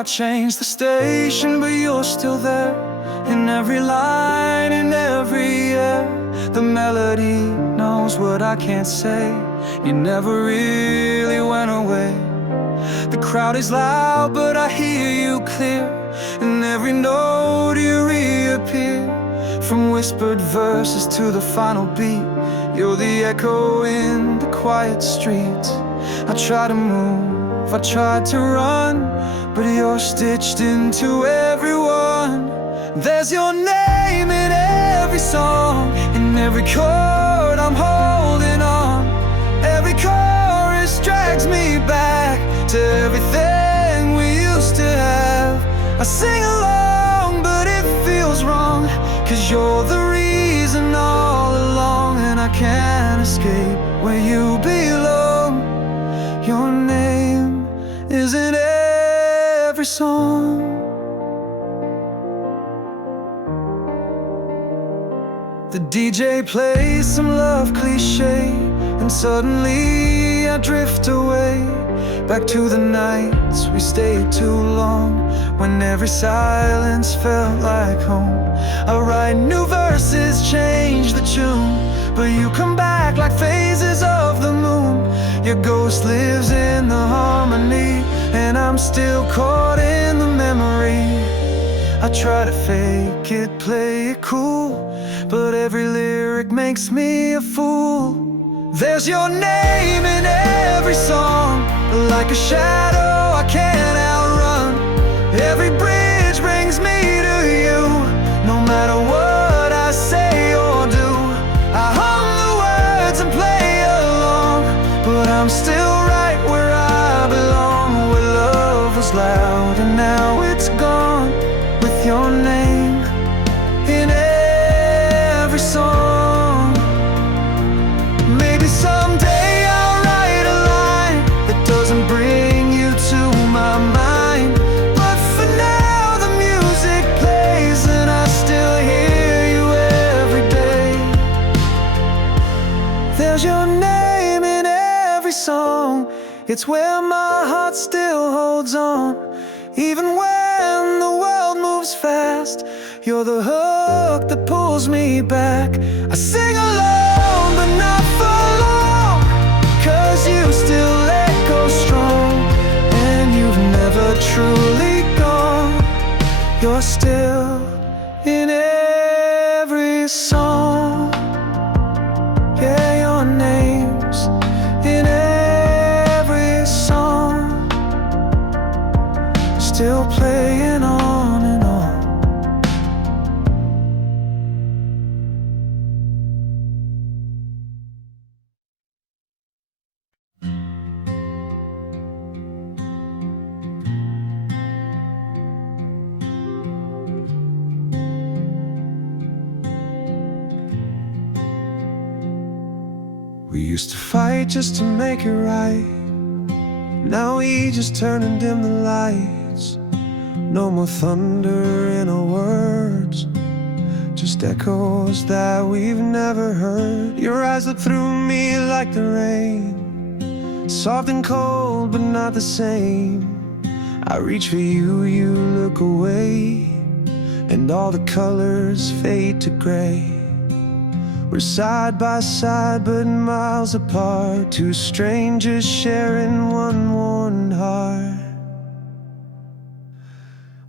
I changed the station, but you're still there. In every line, in every air, the melody knows what I can't say. You never really went away. The crowd is loud, but I hear you clear. In every note you reappear. From whispered verses to the final beat, you're the echo in the quiet streets. I try to move, I tried to run, but you're stitched into everyone. There's your name in every song, in every chord I'm holding on. Every chorus drags me back to everything we used to have. I sing along, but it feels wrong, 'cause you're the reason all along. And I can't escape where you belong. Your name is in every song. The DJ plays some love cliché, and suddenly I drift away, back to the nights we stayed too long, when every silence felt like home. I write new verses, change the tune, but you come back like phases of the moon. Your ghost lives in the harmony, and I'm still caught in the memory. I try to fake it, play it cool, but every lyric makes me a fool. There's your name in every song, like a shadow I can't outrun. Every bridge brings me to you, no matter what I say or do. I hum the words and play along, but I'm still right where I belong. Where love was loud and now it's gone, with your name in every song. Maybe someday I'll write a line that doesn't bring you to my mind, but for now the music plays and I still hear you every day. There's your name in every song. It's where my heart still holds on, even when the world moves fast. You're the hook that pulls me back. I sing alone, but not for long, 'cause you still echo strong, and you've never truly gone. You're still in every song. Yeah, your name's in every song, still playing on and on. We used to fight just to make it right. Now we just turn and dim the lights. No more thunder in our words, just echoes that we've never heard. Your eyes look through me like the rain, soft and cold but not the same. I reach for you, you look away, and all the colors fade to gray. We're side by side but miles apart, two strangers sharing one worn heart.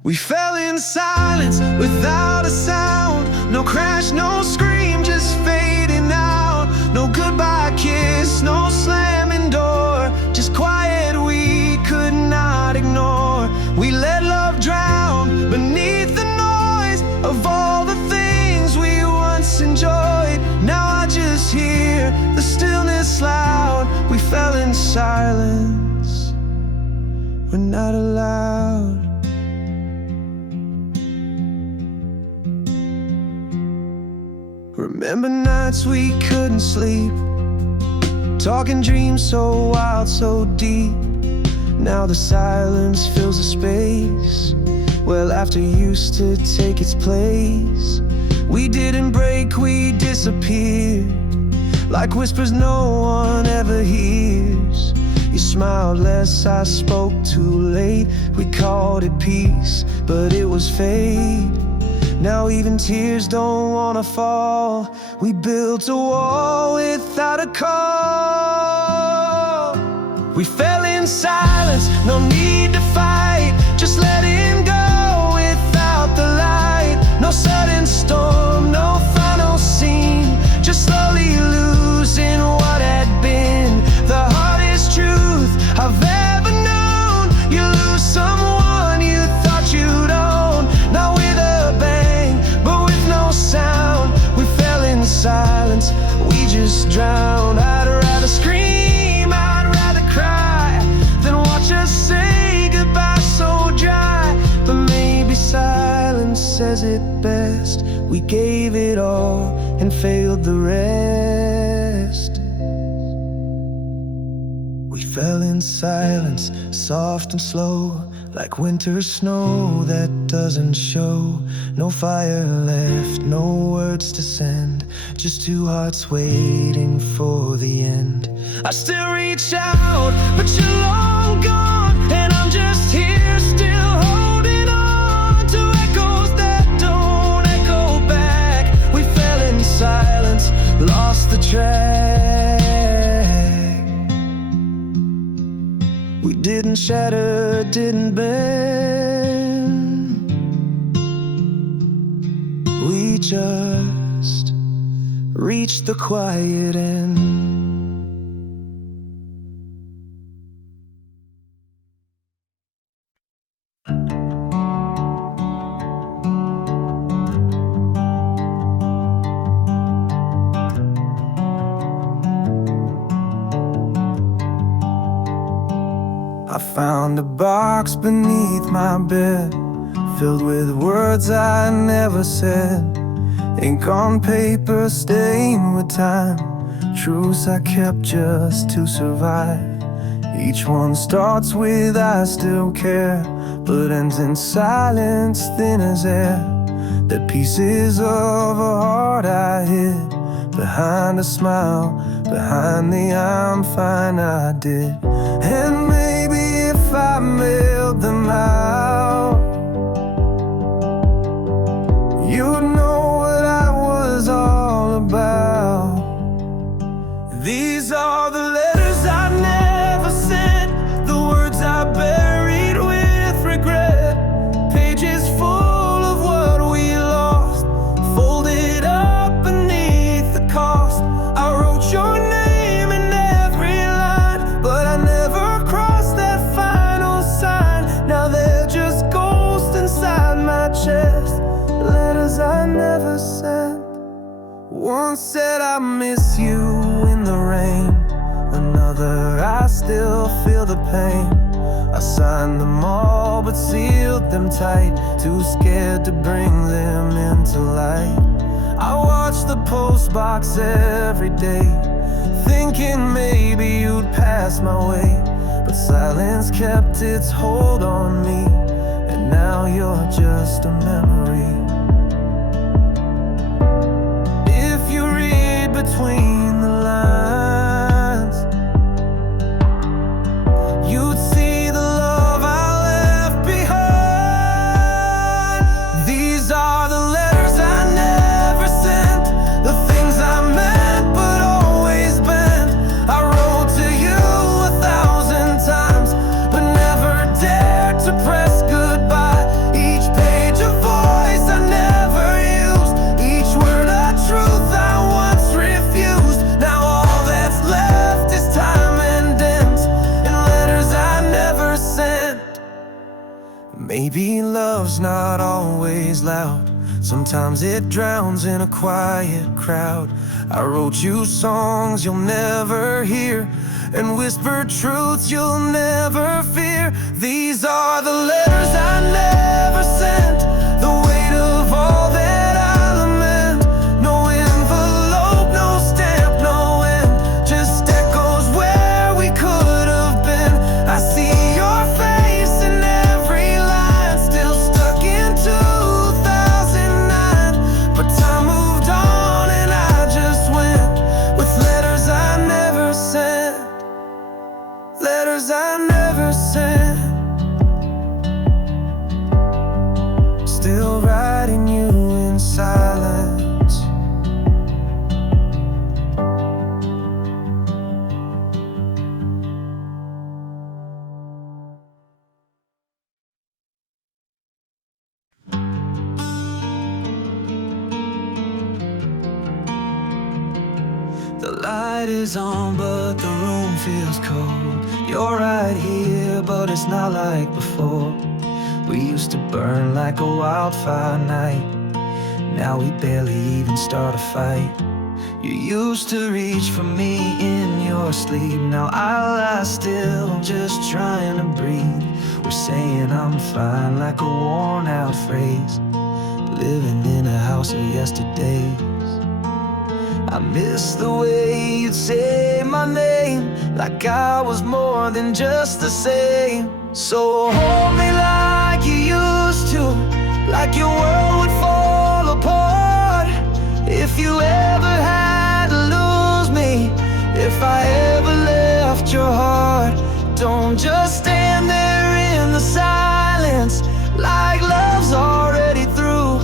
We fell in silence without a sound, no crash, no scream, just fading out. No goodbye kiss, no slamming door, just quiet we could not ignore. We let love drown beneath the noise of all the things we once enjoyed. Now I just hear the stillness loud. We fell in silence, we're not allowed. Remember nights we couldn't sleep, talking dreams so wild, so deep. Now the silence fills the space where laughter used to take its place. We didn't break, we disappeared, like whispers no one ever hears. You smiled less, I spoke too late. We called it peace, but it was fate. Now even tears don't wanna fall. We built a wall without a call. We fell in silence, no need to fight. Just letting go without the light. No sudden storm, no final scene. Just slowly losing what had been. The hardest truth I've ever known. You lose someone you thought you'd own. Not with a bang, but with no sound. We fell in silence, we just drowned. I'd rather scream, I'd rather cry than watch us say goodbye so dry. But maybe silence says it best. We gave it all and failed the rest. We fell in silence, soft and slow, like winter snow that doesn't show. No fire left, no words to send, just two hearts waiting for the end. I still reach out, but you're long gone, and I'm just here still holding on to echoes that don't echo back. We fell in silence, lost the track. We didn't shatter, didn't bend. We just reached the quiet end. I found a box beneath my bed, filled with words I never said. Ink on paper stained with time, truths I kept just to survive. Each one starts with I still care, but ends in silence thin as air. They're pieces of a heart I hid behind a smile, behind the I'm fine I did. And maybe if I mailed them out, you'd know what I was all about. These are the letters I never sent, the words I buried with regret. Pages full of what we lost, folded up beneath the cost. I wrote your name in every line, but I never crossed that final sign. Now they're just ghosts inside my chest, letters I never sent. One said I miss you in the rain, another I still feel the pain. I signed them all but sealed them tight, too scared to bring them into light. I watch the post box every day, thinking maybe you'd pass my way. But silence kept its hold on me, and now you're just a memory. If you read between the lines, you'd see the love I left behind. These are the letters I never sent, the things I meant but always bent. I wrote to you 1,000 times, but never dared to press goodbye. Each page a voice I never used, each word a truth I once refused. Now all that's left is time and dents, and letters I never sent. Maybe love's not always loud, sometimes it drowns in a quiet crowd. I wrote you songs you'll never hear, and whispered truths you'll never fear. These are the letters I never sent, the weight of all that I lament. No envelope, no stamp, no end, just echoes where we could have been. I see your face in every line, still stuck in 2009. But time moved on and I just went with letters I never sent. Letters light is on, but the room feels cold. You're right here, but it's not like before. We used to burn like a wildfire night. Now we barely even start a fight. You used to reach for me in your sleep. Now I lie still, just trying to breathe. We're saying I'm fine like a worn out phrase, living in a house of yesterdays. I miss the way you'd say my name, like I was more than just the same. So hold me like you used to, like your world would fall apart. If you ever had to lose me, if I ever left your heart, don't just stand there in the silence like love's already through.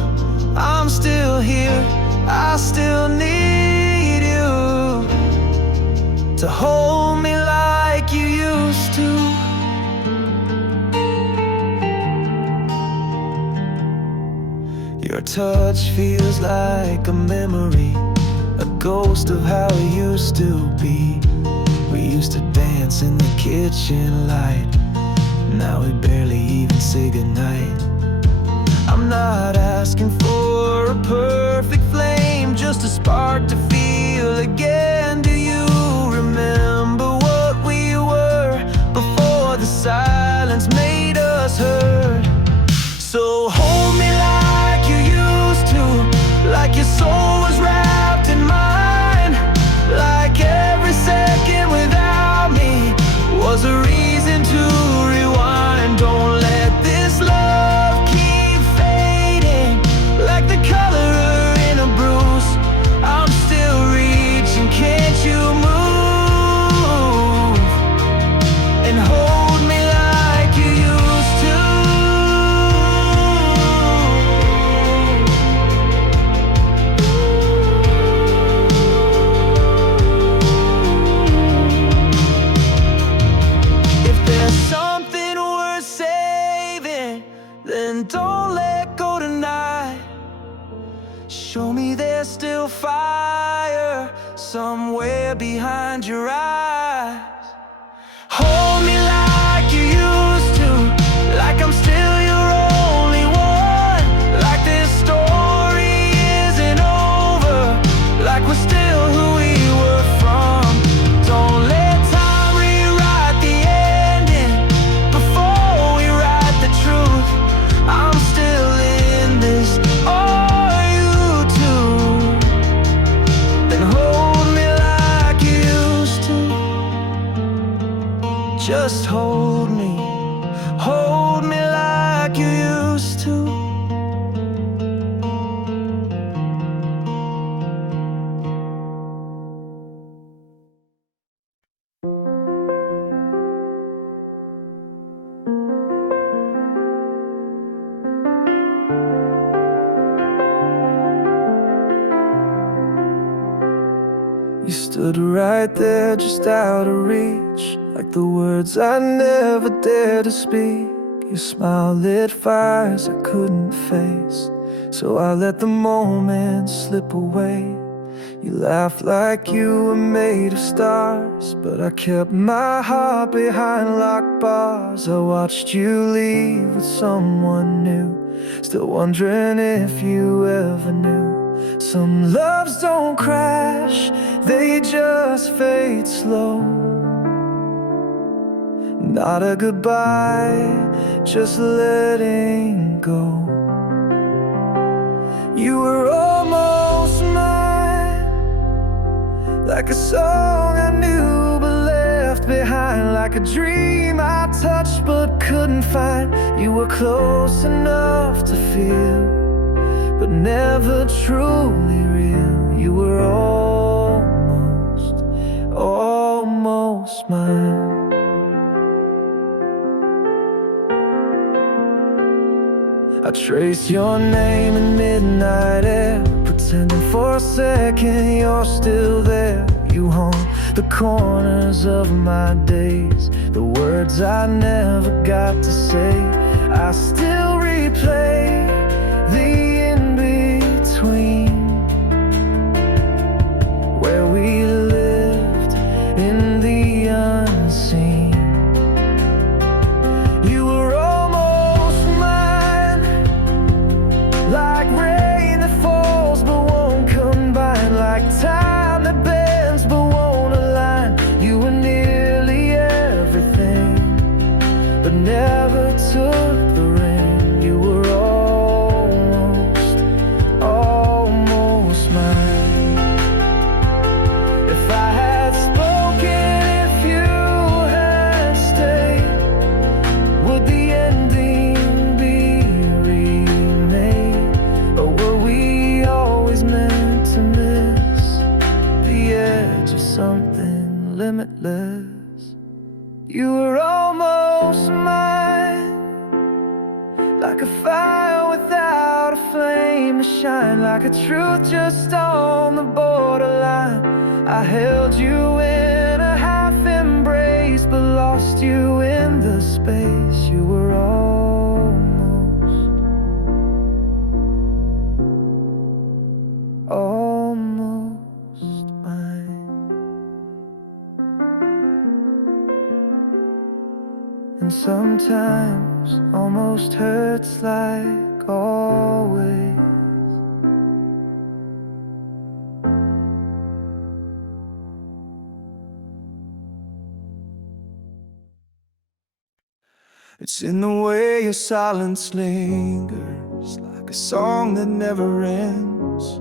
I'm still here, I still need you to hold me like you used to. Your touch feels like a memory, a ghost of how it used to be. We used to dance in the kitchen light. Now we barely even say goodnight. I'm not asking for a perfect flame, just a spark to feel again. Do you remember what we were before the silence made us hurt? So hold me like you used to, like your soul was wrapped in mine, like every second without me was a reason to rewind. Don't let this love keep fading like the color in a bruise. I'm still reaching, can't you move and hold me like you used to? If there's something worth saving, then don't let go tonight. Show me there's still fire somewhere behind your eyes. Hold me like you used to, like I'm still your only one, like this story isn't over, like we're still who we were from. Don't let time rewrite the ending before we write the truth. I'm still in this, are you too? Then hold me like you used to. Just hold me like you used to. You stood right there, just out of reach, like the words I never dared to speak. Your smile lit fires I couldn't face, so I let the moment slip away. You laughed like you were made of stars, but I kept my heart behind locked bars. I watched you leave with someone new, still wondering if you ever knew. Some loves don't crash, they just fade slow. Not a goodbye, just letting go. You were almost mine, like a song I knew but left behind, like a dream I touched but couldn't find. You were close enough to feel, but never truly real. You were almost mine. I trace your name in midnight air, pretending for a second you're still there. You haunt the corners of my days, the words I never got to say. I still replay the in-between, where we live began to shine like a truth just on the borderline. I held you in a half embrace, but lost you in the space. You were almost mine. And sometimes almost hurts like always. It's in the way your silence lingers, like a song that never ends.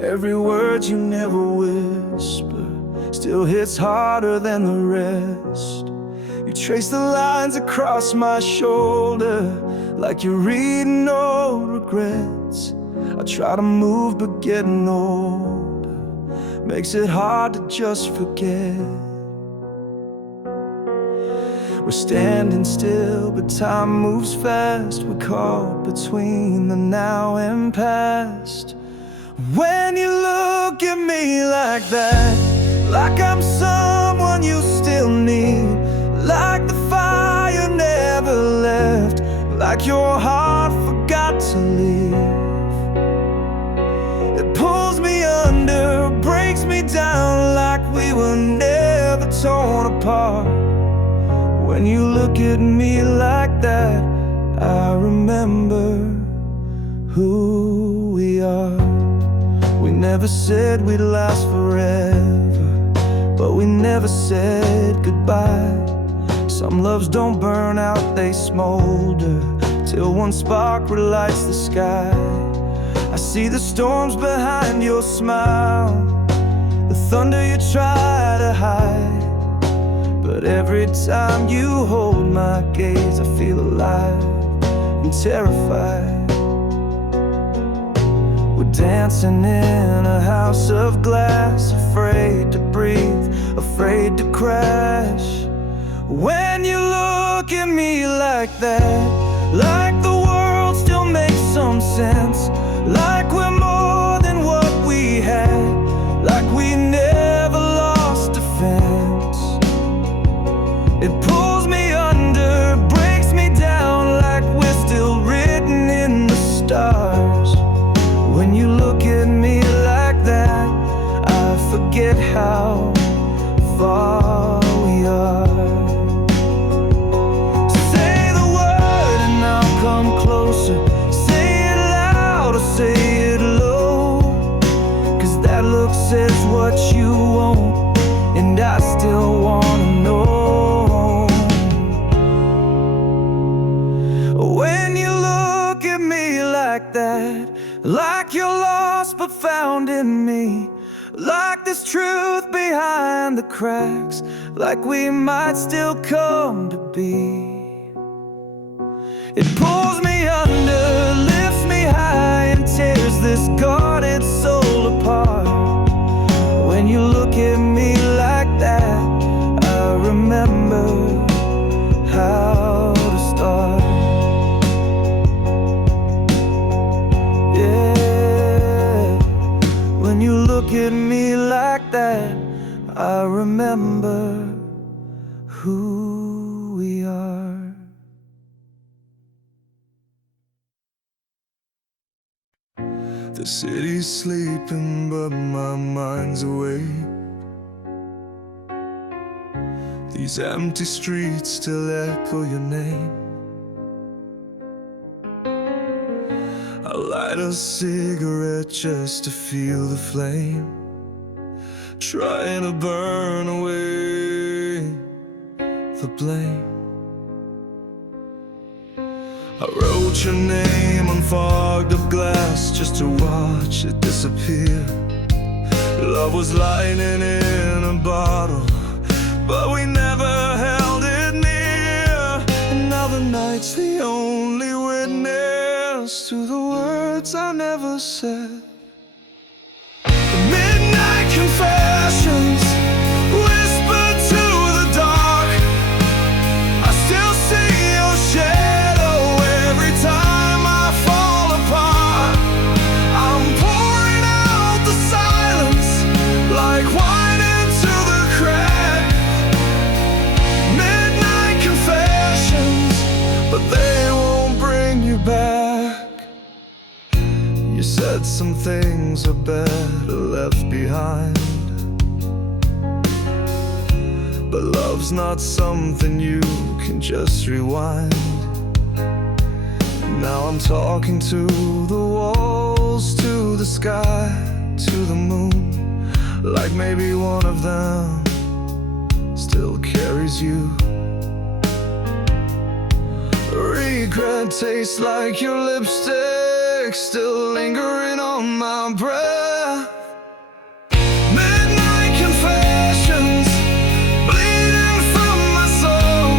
Every word you never whisper still hits harder than the rest. You trace the lines across my shoulder, like you're reading old regrets. I try to move, but getting older makes it hard to just forget. We're standing still, but time moves fast. We're caught between the now and past. When you look at me like that, like I'm someone you still need, like the fire never left, like your heart forgot to leave. It pulls me under, breaks me down, like we were never torn apart. When you look at me like that, I remember who we are. We never said we'd last forever, but we never said goodbye. Some loves don't burn out, they smolder, till one spark relights the sky. I see the storms behind your smile, the thunder you try to hide. But every time you hold my gaze, I feel alive and terrified. We're dancing in a house of glass, afraid to breathe, afraid to crash. When you look at me like that, like the world still makes some sense, like we're more than what we had, like we never lost defense. It pulls me under, breaks me down, like we're still written in the stars. When you look at me like that, I forget how far we are. Say the word and I'll come closer. Say it loud or say it low, 'cause that look says what you want, and I still wanna know. When you look at me like that, like you're lost but found in me, like there's truth behind the cracks, like we might still come to be. It pulls me under, lifts me high, and tears this guarded soul apart. When you look at me like that, I remember how to start. When you look at me like that, I remember who we are. The city's sleeping, but my mind's awake. These empty streets still echo your name. I light a cigarette just to feel the flame, trying to burn away the blame. I wrote your name on fogged up glass just to watch it disappear. Love was lightning in a bottle, but we never held it near. And now the night's the only witness to the words I never said. The midnight confessions whispered to the dark. I still see your shadow every time I fall apart. You said some things are better left behind, but love's not something you can just rewind. Now I'm talking to the walls, to the sky, to the moon, like maybe one of them still carries you. Regret tastes like your lipstick still lingering on my breath. Midnight confessions bleeding from my soul.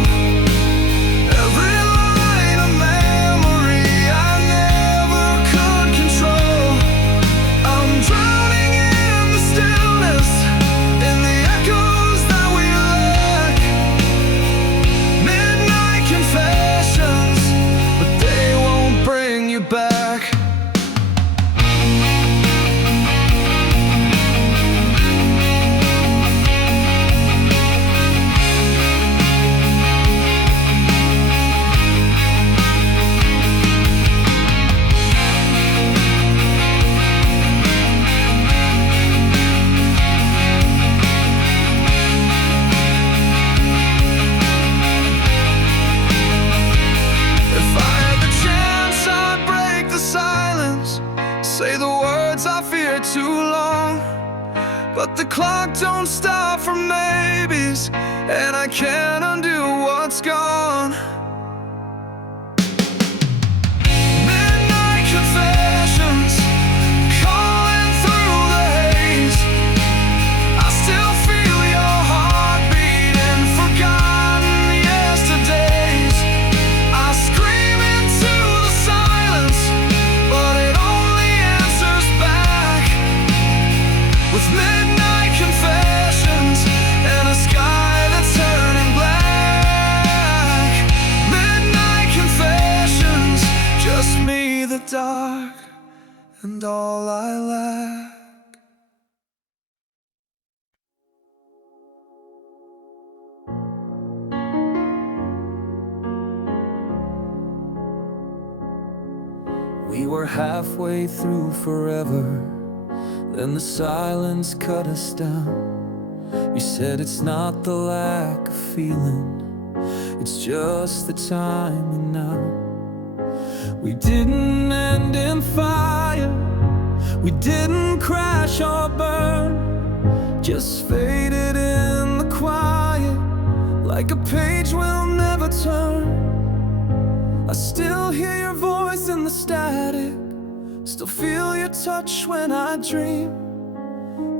Every line a memory I never could control. I'm drowning in the stillness, in the echoes that we lack. Midnight confessions, but they won't bring you back. Say the words I fear too long, but the clock don't stop for maybes, and I can't undo what's gone. Midnight confessions calling through the haze. I still feel your heartbeat in forgotten yesterdays. I scream into the silence, but it with midnight confessions and a sky that's turning black. Midnight confessions, just me, the dark, and all I lack. We were halfway through forever, then the silence cut us down. You said it's not the lack of feeling, it's just the timing now. We didn't end in fire, we didn't crash or burn, just faded in the quiet, like a page we'll never turn. I still hear your voice in the static, still feel your touch when I dream.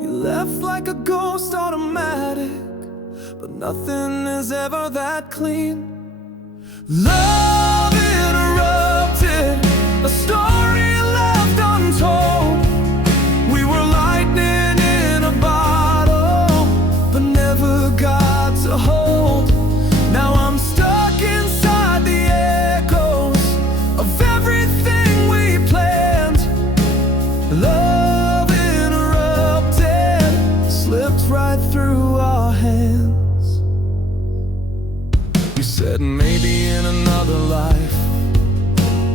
You left like a ghost automatic, but nothing is ever that clean. Love interrupted, a story left untold. We were lightning in a bottle, but never got to hold. Now I'm stuck inside the echoes of everything we planned. Love interrupted, slipped right through our hands. You said maybe in another life,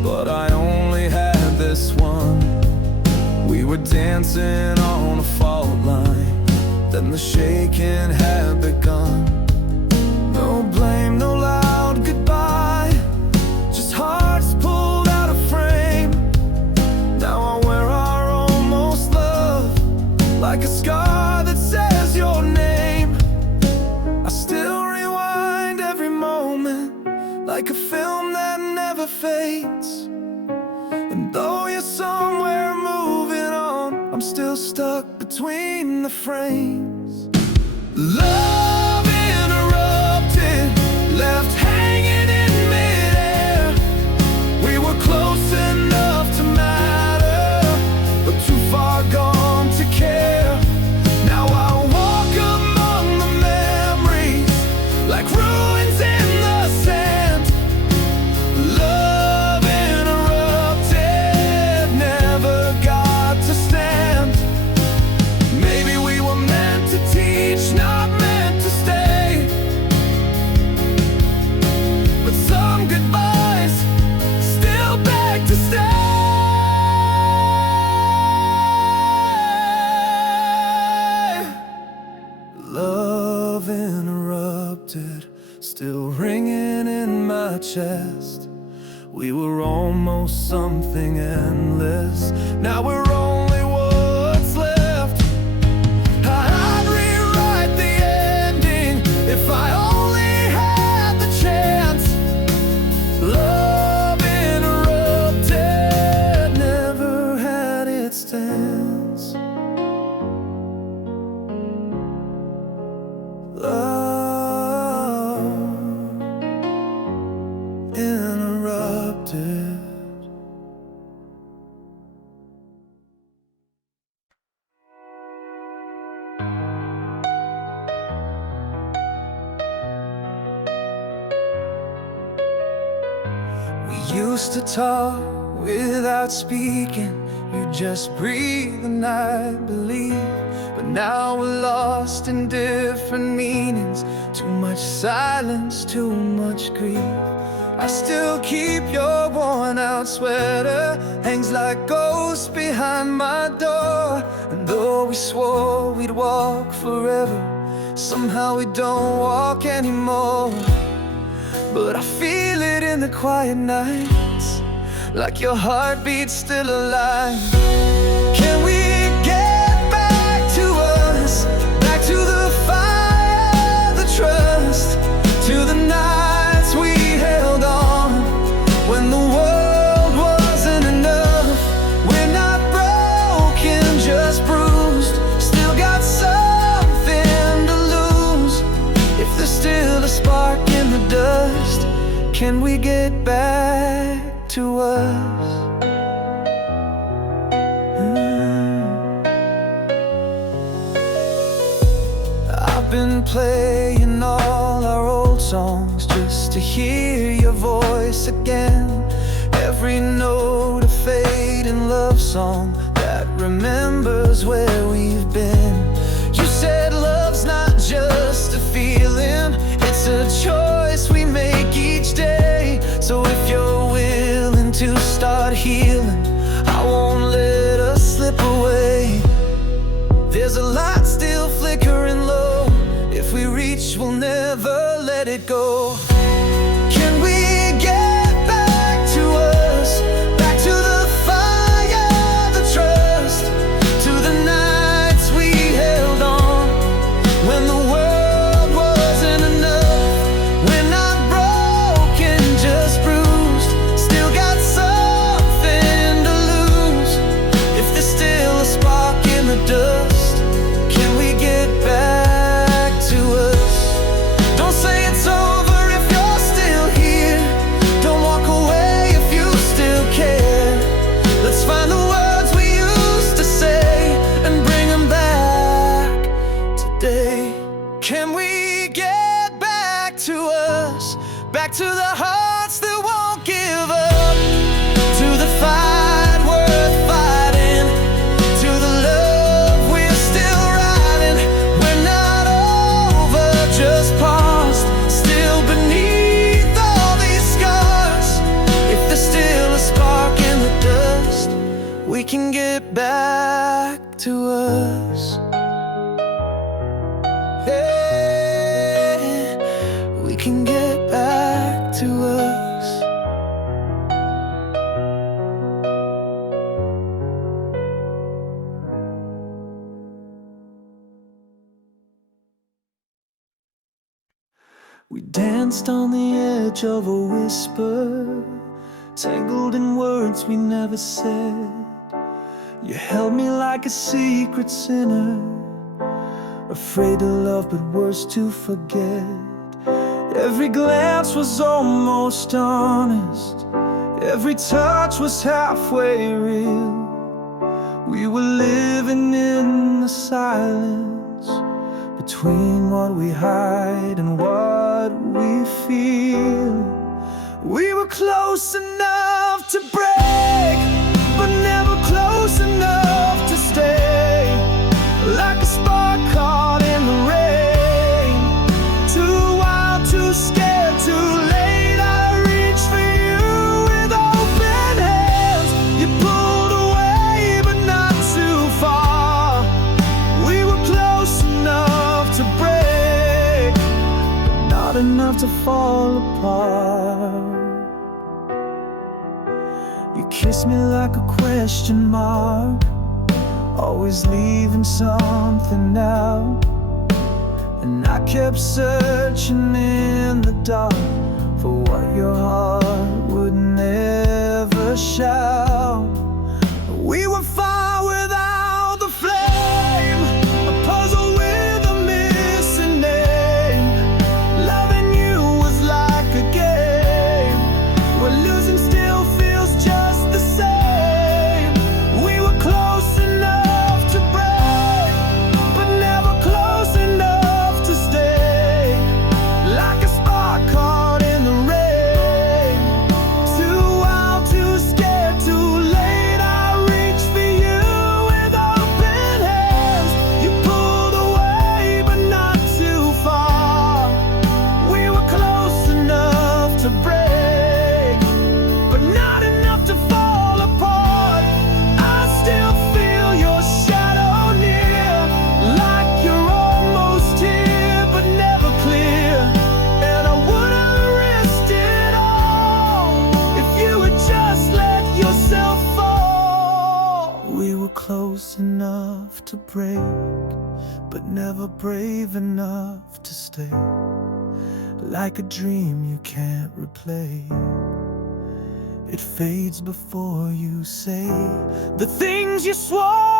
but I only had this one. We were dancing on a fault line, then the shaking had begun. No blame, no loud goodbye, just hearts pulled out of frame. Now I wear our almost love like a scar that says your name. I still rewind every moment like a film that never fades. And though you're somewhere moving on, I'm still stuck between the frames. Love interrupted, left hanging in midair. We were close enough to matter, but too far gone to care. Now I walk among the memories like ruins in the sand. Love interrupted, never got to stand. Maybe we were meant to teach, not meant almost something endless. Now we're only what's left. I'd rewrite the ending if I only had the chance. Love interrupted, never had its dance. Love interrupted. We used to talk without speaking. You just breathe and I believe. But now we're lost in different meanings. Too much silence, too much grief. I still keep your worn out sweater, hangs like ghosts behind my door. And though we swore we'd walk forever, somehow we don't walk anymore. But I feel it in the quiet nights, like your heartbeat's still alive. Can we get back to us, back to the fire, the trust, to the nights we held on when the world wasn't enough? We're not broken, just bruised, still got something to lose. If there's still a spark in the dust, can we get back to us? I've been playing all our old songs just to hear your voice again. Every note a fading love song that remembers where we've been. You said love's not just a feeling, it's a choice we make each day. So if you're willing to start healing, I won't let us slip away. There's a light still flickering low. If we reach, we'll never let it go. Can we get back to us, back to the fire, the trust, to the nights we held on when the world wasn't enough? We're not broken, just bruised, still got something to lose. If there's still a spark in the dust, can we get back to us? Don't say it's over if you're still here. Don't walk away if you still care. Let's find the words we used to say and bring them back today. Can we get back to us, back to the hearts that won't give up, to the fight worth fighting, to the love we're still riding? We're not over, just paused, still beneath all these scars. If there's still a spark in the dust, we can get back to us. Hey, we can get back to us. We danced on the edge of a whisper, tangled in words we never said. You held me like a secret sinner, afraid to love but worse to forget. Every glance was almost honest, every touch was halfway real. We were living in the silence between what we hide and what we feel. We were close enough to break, but never close enough to stay. Like a spark caught in the rain, too wild, too scared, too late. I reached for you with open hands. You pulled away, but not too far. We were close enough to break, but not enough to fall apart. You kiss me like a question mark, always leaving something out. And I kept searching in the dark for what your heart would never shout. We were fire without the flame, a puzzle with a missing name. Loving you was like a game where losing still feels just the same. We were close enough to break, but never close enough to stay. Like a spark caught in the rain, too wild, too scared, too late. I reached for you with open hands. You pulled away, but not too far. We were close enough to break, but not enough to fall apart. I still feel your shadow near, like you're almost here, but never clear. And I wouldn't risk it all if you would just let yourself fall. We were close enough to break, but never brave enough to stay. Like a dream you can't replay, it fades before you say the things you swore